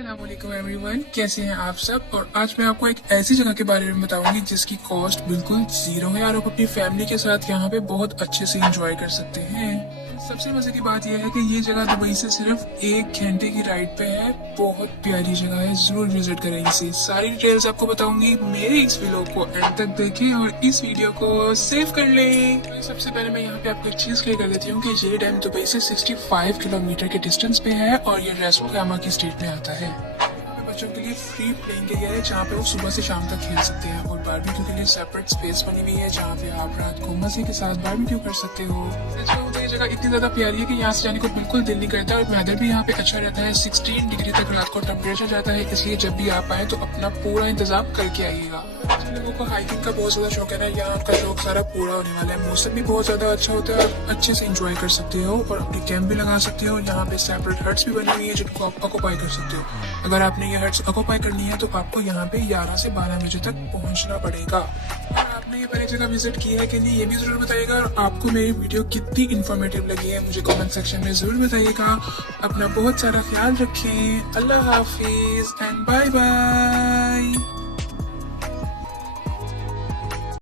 अस्सलामुअलैकुम एवरीवन, कैसे हैं आप सब। और आज मैं आपको एक ऐसी जगह के बारे में बताऊंगी जिसकी कॉस्ट बिल्कुल जीरो है और आप अपनी फैमिली के साथ यहाँ पे बहुत अच्छे से एंजॉय कर सकते हैं। सबसे मजे की बात यह है कि ये जगह दुबई से सिर्फ 1 घंटे की राइड पे है। बहुत प्यारी जगह है, जरूर विजिट करें इसे। सारी डिटेल्स आपको बताऊंगी, मेरे इस व्लॉग को एंड तक देखें और इस वीडियो को सेव कर लें। सबसे पहले मैं यहाँ पे आपको एक चीज क्लियर कर देती हूँ कि ये डैम दुबई से 65 किलोमीटर के डिस्टेंस पे है और ये रेस अल खैमा की स्टेट में आता है। बच्चों के लिए फ्री प्लेइंग एरिया है जहाँ पे वो सुबह से शाम तक खेल सकते हैं और बारबेक्यू के लिए सेपरेट स्पेस बनी हुई है जहाँ पे आप रात को मजे के साथ बारबेक्यू कर सकते हो। ये जगह इतनी ज्यादा प्यारी है कि यहाँ से जाने को बिल्कुल दिल नहीं करता और वेदर भी यहाँ पे अच्छा रहता है। 16 डिग्री तक रात को टेम्परेचर जाता है, इसलिए जब भी आप आए तो अपना पूरा इंतजाम करके आइएगा। जिन लोगों को हाइकिंग का बहुत ज्यादा शौक है ना, यहाँ उनका शौक सारा पूरा होने वाला है। मौसम भी बहुत ज्यादा अच्छा होता है, आप अच्छे से एंजॉय कर सकते हो और अपनी कैंप भी लगा सकते हो। यहाँ पे सेपरेट हट्स भी बनी हुई है जिनको आप ऑक्यूपाई कर सकते हो। अगर आपने ये हट्स ऑक्यूपाई करनी है तो आपको यहाँ पे 11 से 12 बजे तक पहुँचना पड़ेगा। और आपने ये पहले जगह विजिट की है कि नहीं, ये भी जरूर बताइएगा। और आपको मेरी वीडियो कितनी इन्फॉर्मेटिव लगी है मुझे कमेंट सेक्शन में जरूर बताइएगा। अपना बहुत सारा ख्याल रखें। अल्लाह हाफिज एंड बाय बाय।